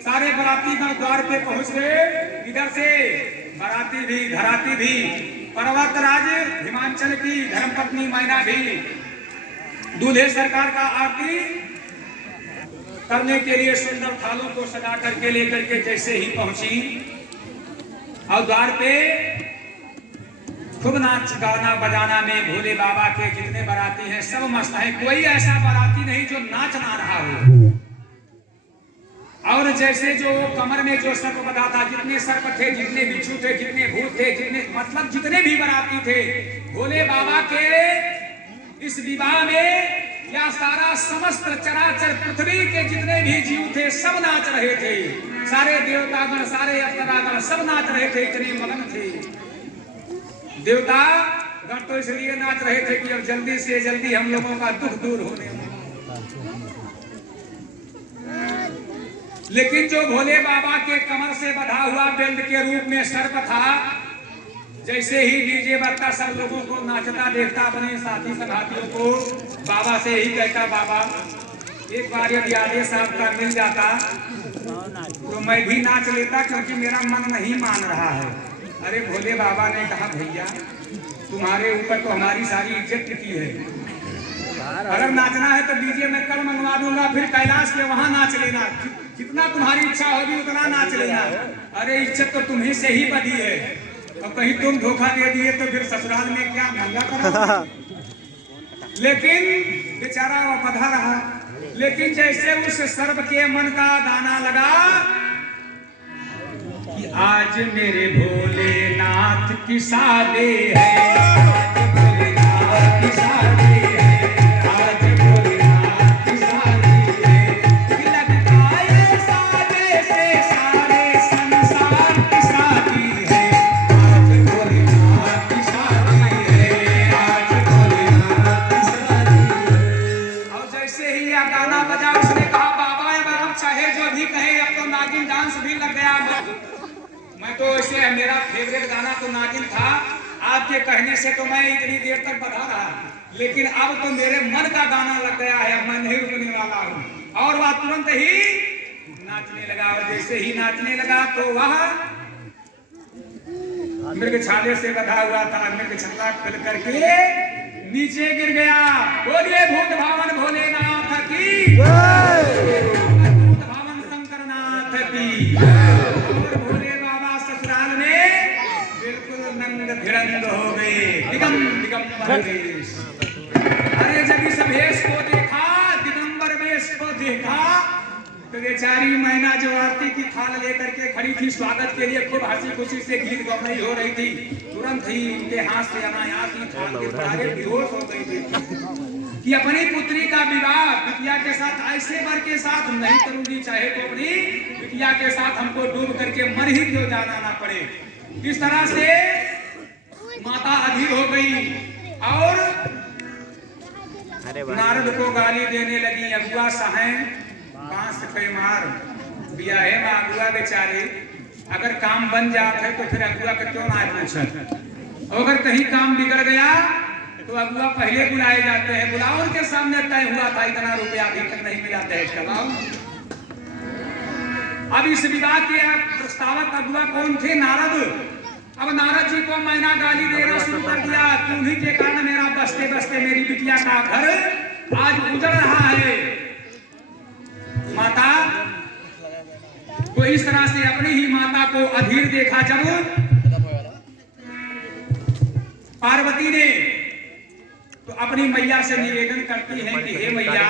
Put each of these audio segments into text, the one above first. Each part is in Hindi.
सारे बरातीगण द्वार पे पहुंच गए। इधर से बराती भी घराती भी पर्वतराज हिमांचल की धर्मपत्नी मैना भी दूल्हे सरकार का आरती करने के लिए सुंदर थालों को सजा करके लेकर के जैसे ही पहुंची और द्वार पे खूब नाच गाना बजाना में भोले बाबा के जितने बाराती हैं सब मस्त हैं। कोई ऐसा बाराती नहीं जो नाच ना रहा हो। और जैसे जो कमर में जो सर्प बंधा था, जितने सर्प थे, जितने बिच्छू थे, जितने भूत थे, जितने मतलब जितने भी बाराती थे, भोले बाबा के इस विवाह में या सारा समस्त चराचर पृथ्वी के जितने भी जीव थे सब नाच रहे थे। सारे देवतागण, सारे अप्सरागण सब नाच रहे थे, इतने मगन थे। देवता गण तो इसलिए नाच रहे थे कि अब जल्दी से जल्दी हम लोगों का दुख दूर होने। लेकिन जो भोले बाबा के कमर से बंधा हुआ बेल्ट के रूप में सर्प था, जैसे ही डीजे बजता सब लोगों को नाचता देखता, अपने साथी संगातियों को बाबा से ही कहता, बाबा एक बार यदि आदेश आपका मिल जाता तो मैं भी नाच लेता, क्योंकि मेरा मन नहीं मान रहा है। अरे भोले बाबा ने कहा, भैया तुम्हारे ऊपर तो हमारी सारी इज्जत टिकी है, अगर नाचना है तो डीजे में कल मंगवा दूंगा, फिर कैलाश के वहां नाच लेना, जितना तुम्हारी इच्छा होगी उतना नाच लेना। अरे इज्जत तो तुम्ही से ही बधी है, और कहीं तुम धोखा दे दिए तो फिर ससुराल में क्या महंगा करो। लेकिन बेचारा वो बधा रहा। लेकिन जैसे उस सर्प के मन का गाना लगा कि आज मेरे भोलेनाथ की शादी है, आज भोलेनाथ की शादी है, आज भोलेनाथ की शादी है, कि लगता है सारे से सारे संसार की शादी है, आज भोलेनाथ की शादी है, आज भोलेनाथ की शादी है। और जैसे ही यह गाना बजा, उसने कहा, बाबा अब चाहे जो भी कहे, अब तो नागिन डांस भी लग गया। मैं तो ऐसे मेरा फेवरेट गाना तो नागिन था, आपके कहने से तो मैं इतनी देर तक बता रहा, लेकिन अब तो मेरे मन का गाना लग गया है, मैं नहीं रुकने वाला हूँ। और वह तुरंत ही नाचने लगा, और जैसे ही नाचने लगा तो वह मृग छाले से बंधा हुआ था, मृग छल्ला खुल करके नीचे गिर गया। बोलिए भूत भावन भोलेनाथ की, भूत भावन शंकरनाथ की। और भोले बाबा ससुराल में बिल्कुल नंग भिड़ंग हो गए, दिगंबर वेश। अरे जब इस भेष को देखा, दिगंबर वेश को देखा, तो बेचारी मैना जो आरती की थाल लेकर के खड़ी थी स्वागत के लिए, खूब हंसी खुशी से गीत गौनाई हो रही थी, तुरंत ही उनके हाथ से अनायास ही थाल के सहारे बेहोश हो गई थी कि अपनी पुत्री का विवाह बिटिया के साथ ऐसे वर के साथ नहीं करूंगी, चाहे तो अपनी बिटिया के साथ हमको डूब करके मर ही क्यों जाना ना पड़े। इस तरह से माता अधीर हो गई और नारद को गाली देने लगी। अगुआ सहाय बांस पे मार दिया है, माँ अगुआ बेचारे अगर काम बन जाता है तो फिर अगुआ का क्यों ना पूछत। अगर कहीं काम बिगड़ गया तो अगुआ पहले बुलाए जाते हैं, बुलाओ उनके सामने तय हुआ था, इतना रुपया अभी तक नहीं मिला है, चलाओ। अब इस विवाह के प्रस्तावक अगुआ कौन थे? नारद। अब नारद जी को मैना गाली देना शुरू कर दिया, तुम्ही के कारण मेरा बसते बसते मेरी बिटिया का घर आज उजड़ रहा है। माता को इस तरह से अपनी ही माता को अधीर देखा जब पार्वती ने, तो अपनी मैया से निवेदन करती है कि हे मैया,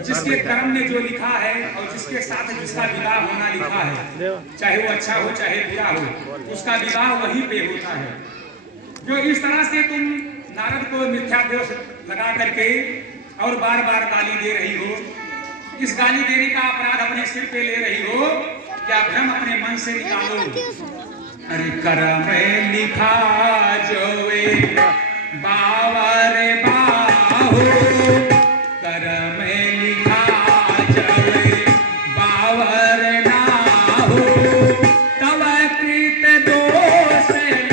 जिसके कर्म में जो लिखा है और जिसके साथ जिसका विवाह होना लिखा है, चाहे वो अच्छा हो चाहे बुरा हो, उसका विवाह वहीं पे होता है। जो इस तरह से तुम नारद को मिथ्या दोष लगा करके और बार बार गाली दे रही हो, इस गाली देने का अपराध अपने सिर पे ले रही हो, क्या भ्रम अपने मन से निकालो। अरे कर्म में लिखा जो बावर बाहो, कर्म में लिखा जो बावर